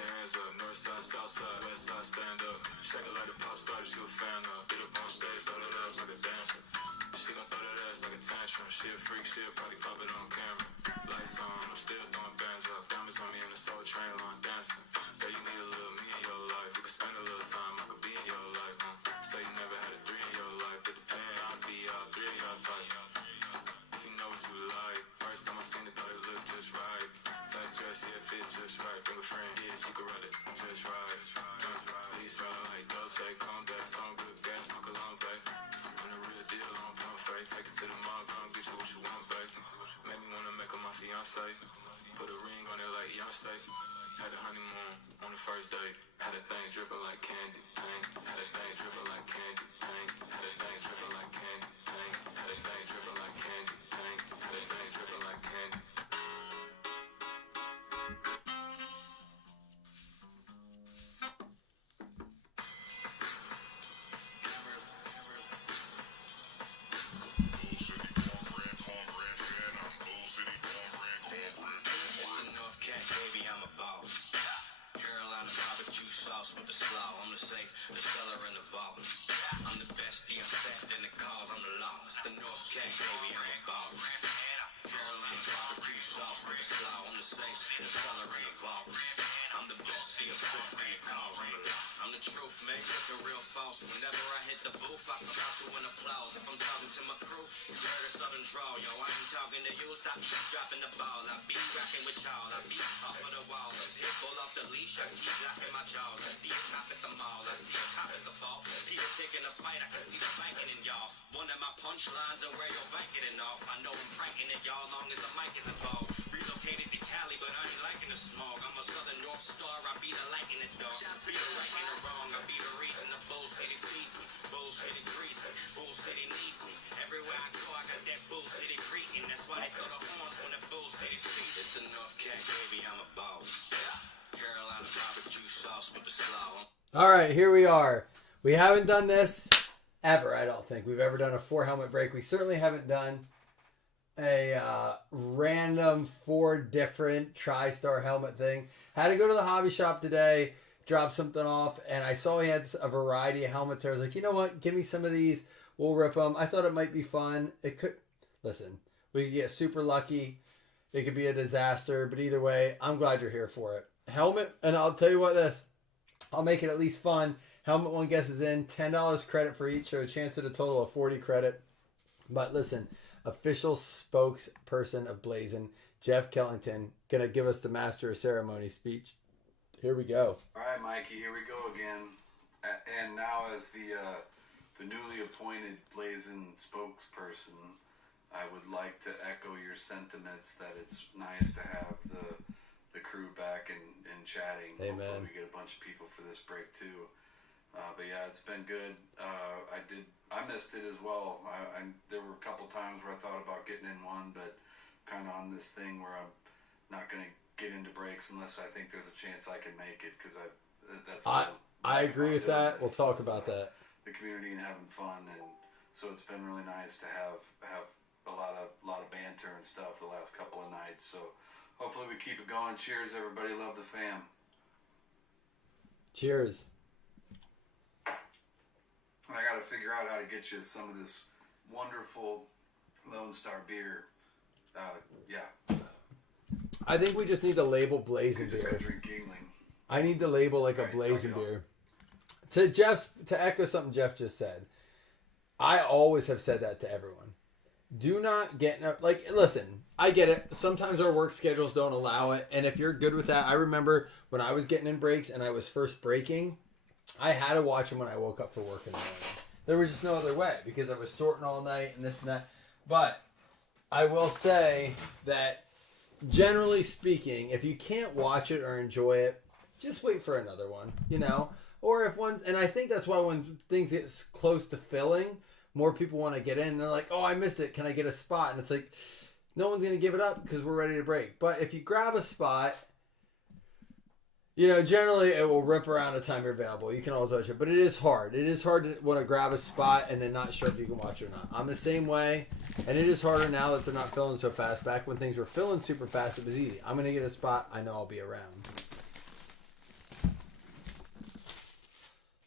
your hands up. North side, south side, west side, stand up. Shake it like the pop star that you a fan of. Get up on stage, throw that ass like a dancer. She gon' throw that ass like a tantrum. She a freak, she'll probably pop it on camera. Lights on, I'm still throwing bands up. Diamonds on me in the soul train line dancing. Say you need a little me in your life. You can spend a little time, I could be in your life. Say you never had a three in your life. It depends, I'll be all three of y'all type. If you know what you like. First time I seen it, thought it looked just right. Tight dress, yeah, fit just right. Bring a friend, yeah, she could run it just right. Least running like Dolce, calm back, some good gas, no cologne, babe. On a real deal, on pump freight. Take it to the mall, gon' get you what you want, babe. Made me wanna make her my fiance. Put a ring on it like Beyonce. Had a honeymoon on the first day. Had a thing dripping like candy paint. Had a thing dripping like candy paint. Had a thing dripping like candy paint. Had a thing dripping like candy paint. Had a thing dripping like candy. With the slow, I'm the safe, the seller and the vault. I'm the best, the effect, and the cause, I'm the law. It's the North Cat, baby, I'm a ball. Carolina barbecue sauce with the slow, I'm the safe, the seller and the vault. I'm the best, the effect, and the cause, I'm the law. I'm the truth, make the real false. Whenever I hit the booth, I come out to an applause. If I'm talking to my crew, you heard a southern drawl. Yo, I ain't talking to you, stop dropping the ball. I be rocking with y'all, I be off of the wall. The pit bull off the leash, I keep locking my jaws. I see a cop at the mall, I see a cop at the fall. People taking a fight, I can see the Viking in y'all. One of my punchlines are where you're Viking off. I know I'm pranking it, y'all, long as the mic is involved. Relocated to Cali, but I ain't liking the smog. I'm a southern North Star, I be the light in the dog. Be the right and the wrong, I be the reason the Bull City feeds me. Bull City grease me, Bull City needs me. Everywhere I go, I got that Bull City greeting. That's why they throw the horns when the Bull City speaks. It's the North Cat, baby, I'm a boss. Carolina barbecue sauce with the slaw. All right, here we are. We haven't done this ever, I don't think. We've ever done a 4 helmet break. We certainly haven't done a random 4 different TriStar helmet thing. Had to go to the hobby shop today, drop something off, and I saw he had a variety of helmets there. I was like, you know what? Give me some of these. We'll rip them. I thought it might be fun. It could. Listen, we could get super lucky. It could be a disaster, but either way, I'm glad you're here for it. Helmet, and I'll tell you what this, I'll make it at least fun. Helmet one guess is in, $10 credit for each, so a chance at a total of 40 credit. But listen, official spokesperson of Blazin, Jeff Kellington, gonna give us the master of ceremony speech. Here we go. All right, Mikey, here we go again. And now as the newly appointed Blazin spokesperson, I would like to echo your sentiments that it's nice to have the crew back and chatting. Amen. Hopefully we get a bunch of people for this break too. But yeah, it's been good. I missed it as well. There were a couple times where I thought about getting in one, but kind of on this thing where I'm not going to get into breaks unless I think there's a chance I can make it, because I agree with that. We'll talk about that. The community and having fun, and so it's been really nice to have a lot of banter and stuff the last couple of nights. So hopefully we keep it going. Cheers, everybody. Love the fam. Cheers. I got to figure out how to get you some of this wonderful Lone Star beer. Yeah. I think we just need to label Blazin' Just beer. go drink Yingling. I need to label like a Blazin' beer. To echo something Jeff just said, I always have said that to everyone. Do not get, listen, I get it. Sometimes our work schedules don't allow it. And if you're good with that, I remember when I was getting in breaks and I was first breaking, I had to watch them when I woke up for work in the morning. There was just no other way because I was sorting all night and this and that. But I will say that generally speaking, if you can't watch it or enjoy it, just wait for another one, Or if one, and I think that's why when things get close to filling, more people want to get in. They're like, oh, I missed it. Can I get a spot? And it's like, no one's going to give it up because we're ready to break. But if you grab a spot, generally it will rip around the time you're available. You can always watch it. But it is hard. It is hard to want to grab a spot and then not sure if you can watch it or not. I'm the same way. And it is harder now that they're not filling so fast. Back when things were filling super fast, it was easy. I'm going to get a spot. I know I'll be around.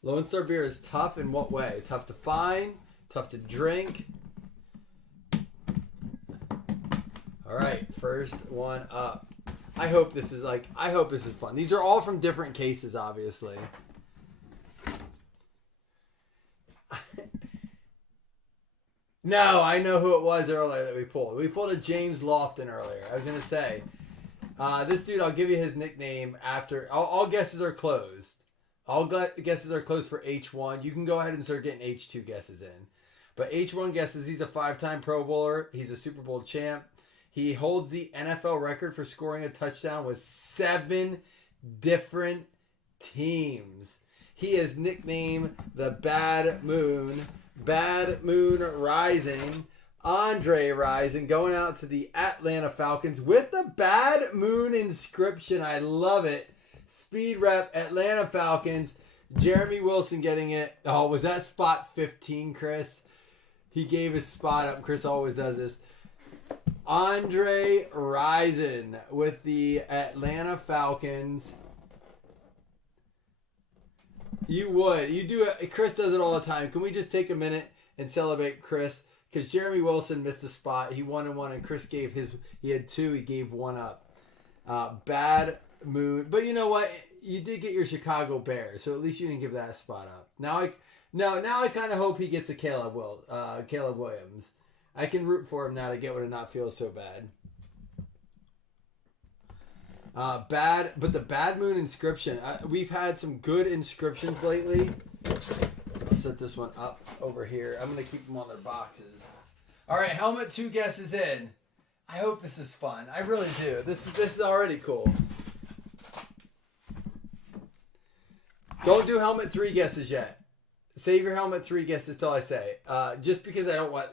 Lone Star beer is tough in what way? Tough to find, tough to drink. All right, first one up. I hope this is fun. These are all from different cases, obviously. No, I know who it was earlier that we pulled. We pulled a James Lofton earlier. I was going to say, this dude, I'll give you his nickname after. All guesses are closed. All guesses are closed for H1. You can go ahead and start getting H2 guesses in. But H1 guesses, he's a 5-time Pro Bowler. He's a Super Bowl champ. He holds the NFL record for scoring a touchdown with 7 different teams. He is nicknamed the Bad Moon. Bad Moon Rising. Andre Rising going out to the Atlanta Falcons with the Bad Moon inscription. I love it. Speed rep, Atlanta Falcons. Jeremy Wilson getting it. Oh, was that spot 15, Chris? He gave his spot up. Chris always does this. Andre Rison with the Atlanta Falcons. You would. You do it. Chris does it all the time. Can we just take a minute and celebrate Chris? Because Jeremy Wilson missed a spot. He won and won, and Chris gave his. He had 2. He gave 1 up. Bad mood. But you know what? You did get your Chicago Bears, so at least you didn't give that a spot up. Now I kind of hope he gets a Caleb Williams. I can root for him now to get one and not feel so bad. But the Bad Moon inscription. We've had some good inscriptions lately. I'll set this one up over here. I'm going to keep them on their boxes. All right, helmet 2 guesses in. I hope this is fun. I really do. This is already cool. Don't do helmet 3 guesses yet. Save your helmet 3 guesses till I say. Just because I don't want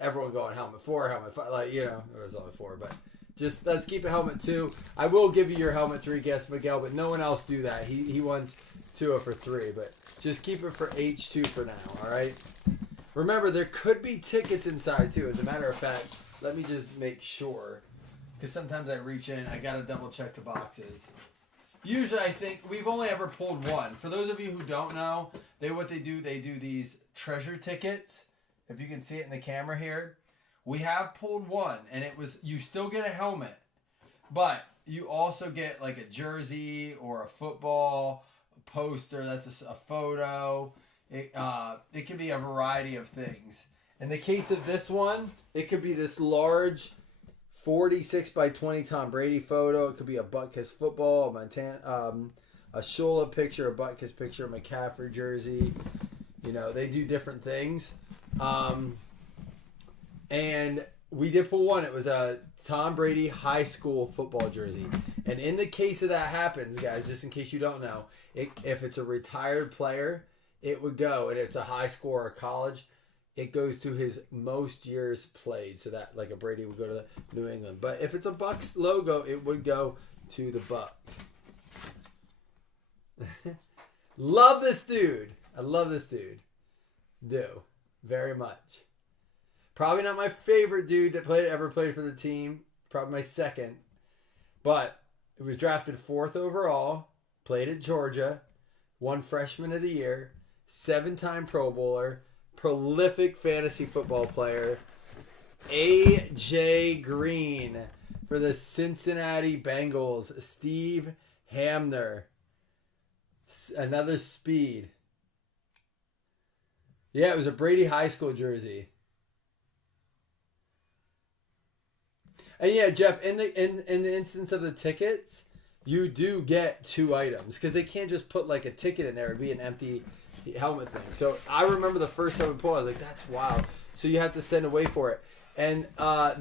everyone going helmet 4, helmet 5. There was only 4, but just let's keep it helmet 2. I will give you your helmet 3 guess, Miguel, but no one else do that. He wants 2 for 3, but just keep it for H2 for now. All right. Remember, there could be tickets inside too. As a matter of fact, let me just make sure, because sometimes I reach in, I gotta double check the boxes. Usually, I think we've only ever pulled 1. For those of you who don't know, they do these treasure tickets. If you can see it in the camera here, we have pulled 1, and you still get a helmet, but you also get like a jersey or a football a poster. That's a photo. It can be a variety of things. In the case of this one, it could be this large 46 by 20 Tom Brady photo. It could be a Butkus football, a Shula picture, a Butkus picture, a McCaffrey jersey. They do different things. And we did pull 1. It was a Tom Brady high school football jersey. And in the case of that happens, guys, just in case you don't know, if it's a retired player, it would go, and it's a high school or a college, it goes to his most years played. So that, like a Brady would go to the New England. But if it's a Bucks logo, it would go to the Bucks. Love this dude. I love this dude. Do. Very much. Probably not my favorite dude that ever played for the team. Probably my second. But it was drafted 4th overall. Played at Georgia. Won Freshman of the Year. 7-time Pro Bowler. Prolific fantasy football player. A.J. Green for the Cincinnati Bengals. Steve Hamner. Another speed. Yeah, it was a Brady High School jersey. And yeah, Jeff, in the instance of the tickets, you do get 2 items because they can't just put like a ticket in there. It'd be an empty helmet thing. So I remember the first time we pulled, I was like, that's wild. So you have to send away for it. And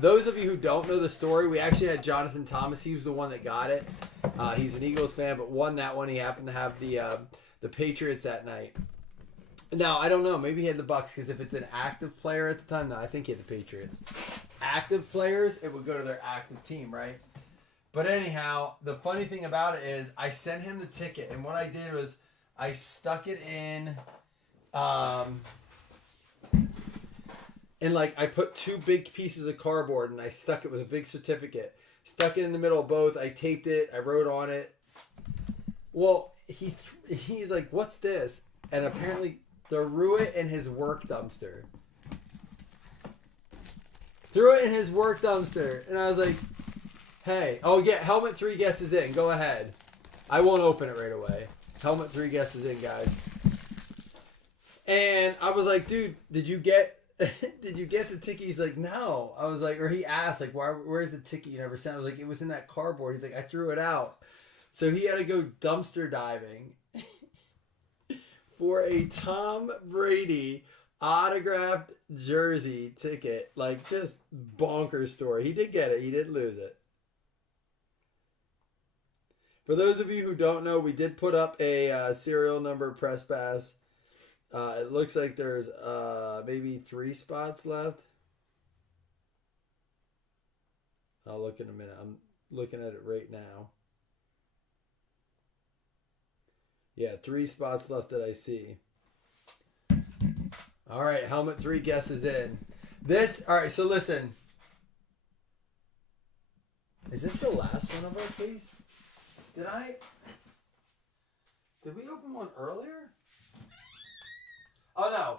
those of you who don't know the story, we actually had Jonathan Thomas. He was the one that got it. He's an Eagles fan, but won that one. He happened to have the Patriots that night. Now, I don't know. Maybe he had the Bucks because if it's an active player at the time, no, I think he had the Patriots. Active players, it would go to their active team, right? But anyhow, the funny thing about it is I sent him the ticket, and what I did was I stuck it in, and like I put 2 big pieces of cardboard, and I stuck it with a big certificate. Stuck it in the middle of both. I taped it. I wrote on it. Well, he's like, "What's this?" and apparently threw it in his work dumpster. And I was like, hey, oh yeah, helmet 3 guesses in. Go ahead. I won't open it right away. Helmet 3 guesses in, guys. And I was like, dude, did you get the ticket? He's like, no. I was like, or he asked, like, where's the ticket you never sent? I was like, it was in that cardboard. He's like, I threw it out. So he had to go dumpster diving for a Tom Brady autographed jersey ticket. Like, just bonkers story. He did get it. He didn't lose it. For those of you who don't know, we did put up a serial number press pass. It looks like there's maybe 3 spots left. I'll look in a minute. I'm looking at it right now. Yeah, 3 spots left that I see. All right, helmet 3 guesses in. All right, so listen. Is this the last one of our case? Did we open one earlier? Oh, no.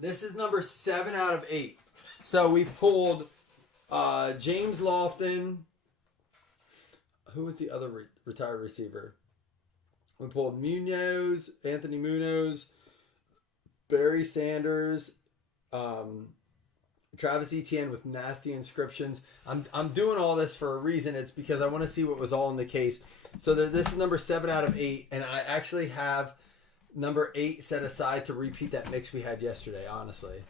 This is number 7 out of 8. So we pulled James Lofton. Who was the other retired receiver? We pulled Anthony Munoz, Barry Sanders, Travis Etienne with nasty inscriptions. I'm doing all this for a reason. It's because I want to see what was all in the case. So this is number 7 out of 8, and I actually have number 8 set aside to repeat that mix we had yesterday, honestly.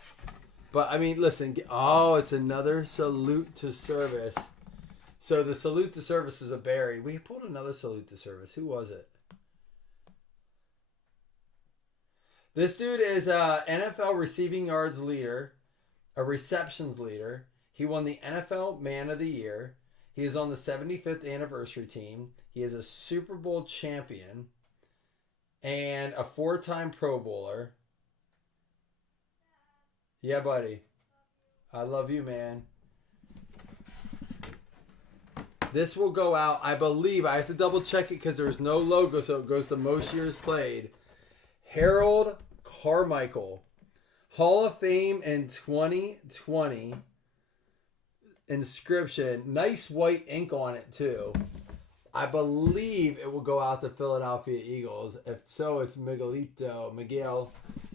But, I mean, listen. Oh, it's another salute to service. So the salute to service is a Barry. We pulled another salute to service. Who was it? This dude is a NFL receiving yards leader, a receptions leader. He won the NFL Man of the Year. He is on the 75th anniversary team. He is a Super Bowl champion and a 4-time Pro Bowler. Yeah, buddy. I love you, man. This will go out, I believe. I have to double check it because there's no logo, so it goes to most years played. Harold Carmichael, Hall of Fame in 2020. Inscription, nice white ink on it too. I believe it will go out to Philadelphia Eagles. If so, it's Miguel.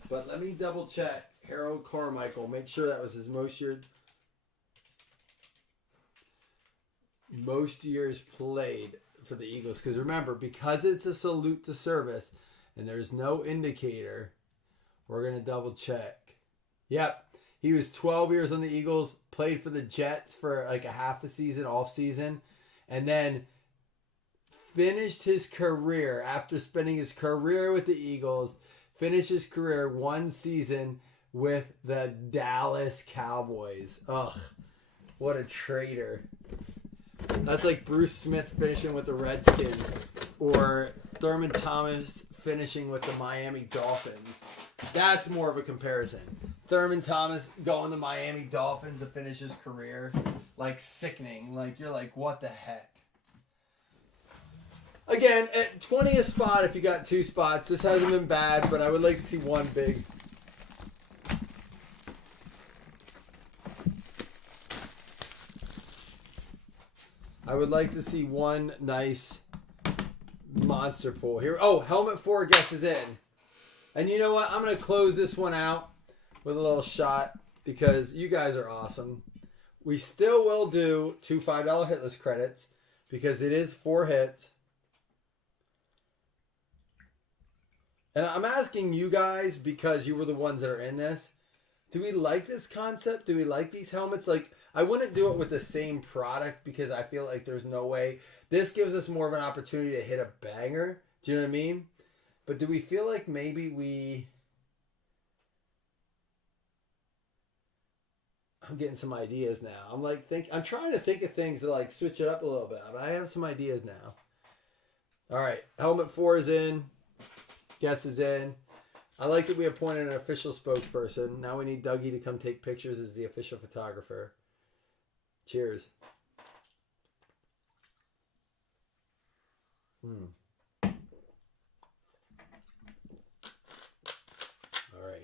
But let me double check. Harold Carmichael. Make sure that was his most years played for the Eagles. Because remember, because it's a salute to service and there's no indicator, we're going to double check. Yep. He was 12 years on the Eagles, played for the Jets for like a half a season, off season, and then finished his career after spending his career with the Eagles, finished his career 1 season with the Dallas Cowboys. Ugh, what a traitor. That's like Bruce Smith finishing with the Redskins or Thurman Thomas finishing with the Miami Dolphins. That's more of a comparison. Thurman Thomas going to Miami Dolphins to finish his career. Like, sickening. Like, you're like, what the heck? Again, at 20th spot, if you got 2 spots, this hasn't been bad, but I would like to see one big. I would like to see one nice monster pull here. Oh, helmet 4 guesses in. And you know what? I'm going to close this one out with a little shot because you guys are awesome. We still will do 2 $5 hitless credits because it is 4 hits. And I'm asking you guys because you were the ones that are in this. Do we like this concept? Do we like these helmets? Like, I wouldn't do it with the same product because I feel like there's no way. This gives us more of an opportunity to hit a banger. Do you know what I mean? But do we feel like maybe I'm getting some ideas now. I'm trying to think of things to like switch it up a little bit. But I have some ideas now. All right, helmet 4 is in. Guess is in. I like that we appointed an official spokesperson. Now we need Dougie to come take pictures as the official photographer. Cheers.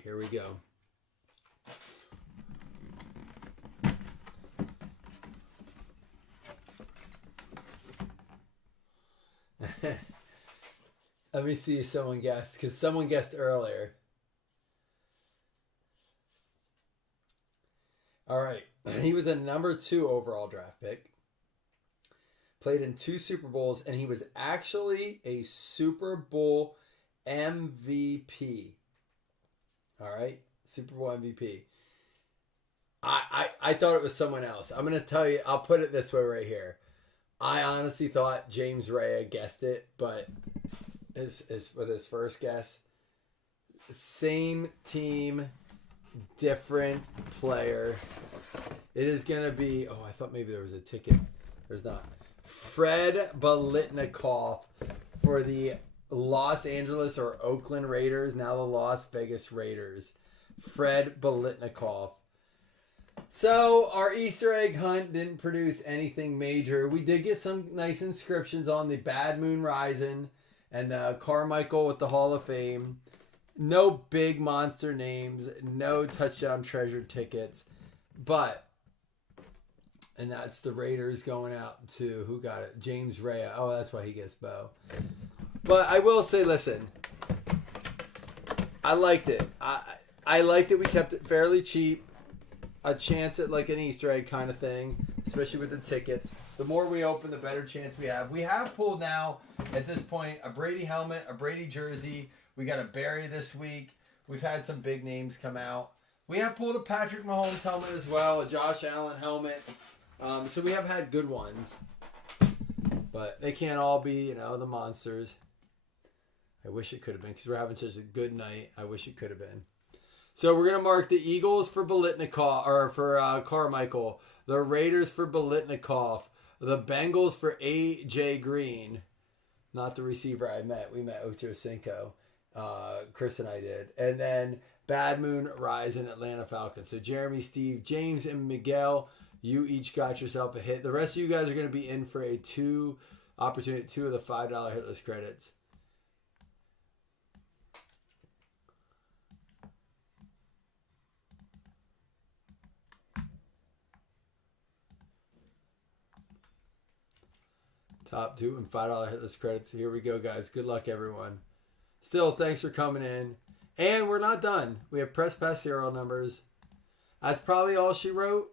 here we go. Let me see if someone guessed, because someone guessed earlier. All right. He was a number 2 overall draft pick. Played in 2 Super Bowls, and he was actually a Super Bowl MVP. All right? Super Bowl MVP. I thought it was someone else. I'm going to tell you, I'll put it this way right here. I honestly thought James Rea guessed it, but is with his first guess. Same team, different player. It is going to be, I thought maybe there was a ticket. There's not. Fred Biletnikoff for the Los Angeles or Oakland Raiders, now the Las Vegas Raiders. Fred Biletnikoff. So our Easter egg hunt didn't produce anything major. We did get some nice inscriptions on the Bad Moon Rising and Carmichael with the Hall of Fame. No big monster names, no touchdown treasure tickets, and that's the Raiders going out to, who got it? James Rea. Oh, that's why he gets Bo. But I will say, listen, I liked it. I liked it. We kept it fairly cheap. A chance at like an Easter egg kind of thing, especially with the tickets. The more we open, the better chance we have. We have pulled now, at this point, a Brady helmet, a Brady jersey. We got a Barry this week. We've had some big names come out. We have pulled a Patrick Mahomes helmet as well, a Josh Allen helmet. So we have had good ones. But they can't all be, the monsters. I wish it could have been, because we're having such a good night. I wish it could have been. So we're going to mark the Eagles for Biletnikoff, or for Carmichael. The Raiders for Biletnikoff. The Bengals for A.J. Green. Not the receiver I met. We met Ocho Cinco. Chris and I did. And then Bad Moon Rising Atlanta Falcons. So Jeremy, Steve, James, and Miguel, you each got yourself a hit. The rest of you guys are going to be in for a 2 of the $5 hitless credits. Top 2 and $5 hitless credits. Here we go, guys. Good luck, everyone. Still, thanks for coming in. And we're not done. We have press pass serial numbers. That's probably all she wrote.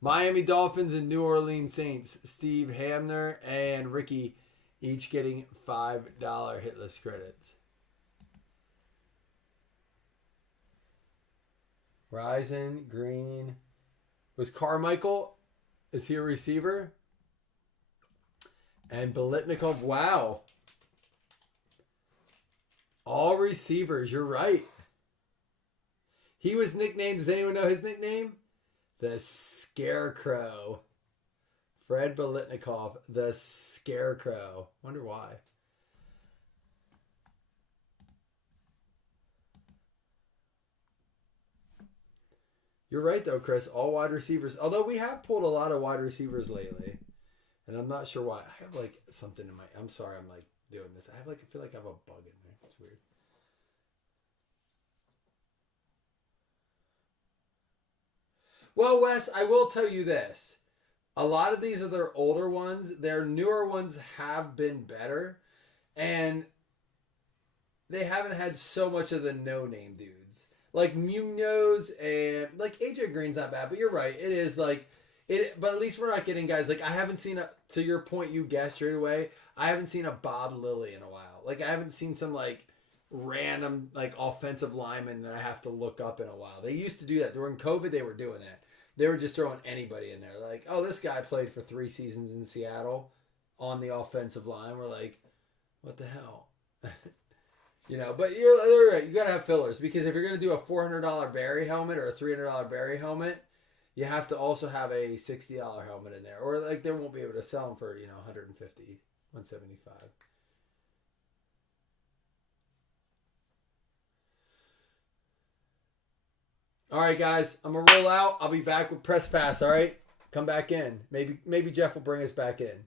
Miami Dolphins and New Orleans Saints. Steve Hamner and Ricky each getting $5 hitless credits. Rising, Green. Was Carmichael? Is he a receiver? And Biletnikoff, wow. All receivers, you're right. He was nicknamed, does anyone know his nickname? The Scarecrow. Fred Biletnikoff, the Scarecrow. Wonder why. You're right, though, Chris. All wide receivers. Although we have pulled a lot of wide receivers lately. And I'm not sure why. I have like something in my... I'm sorry I'm like doing this. I feel like I have a bug in there. It's weird. Well, Wes, I will tell you this. A lot of these are their older ones. Their newer ones have been better. And they haven't had so much of the no-name dudes. Like Munoz and... Like AJ Green's not bad, but you're right. It is like... But at least we're not getting guys like I haven't seen to your point you guessed straight away. I haven't seen a Bob Lilly in a while. Like I haven't seen some like random like offensive lineman that I have to look up in a while. They used to do that during COVID. They were doing that. They were just throwing anybody in there. Like, oh, this guy played for 3 seasons in Seattle on the offensive line. We're like, what the hell? But you're right. You gotta have fillers because if you're gonna do a $400 Barry helmet or a $300 Barry helmet. You have to also have a $60 helmet in there. Or like they won't be able to sell them for, $150, $175. All right, guys. I'm going to roll out. I'll be back with press pass, all right? Come back in. Maybe Jeff will bring us back in.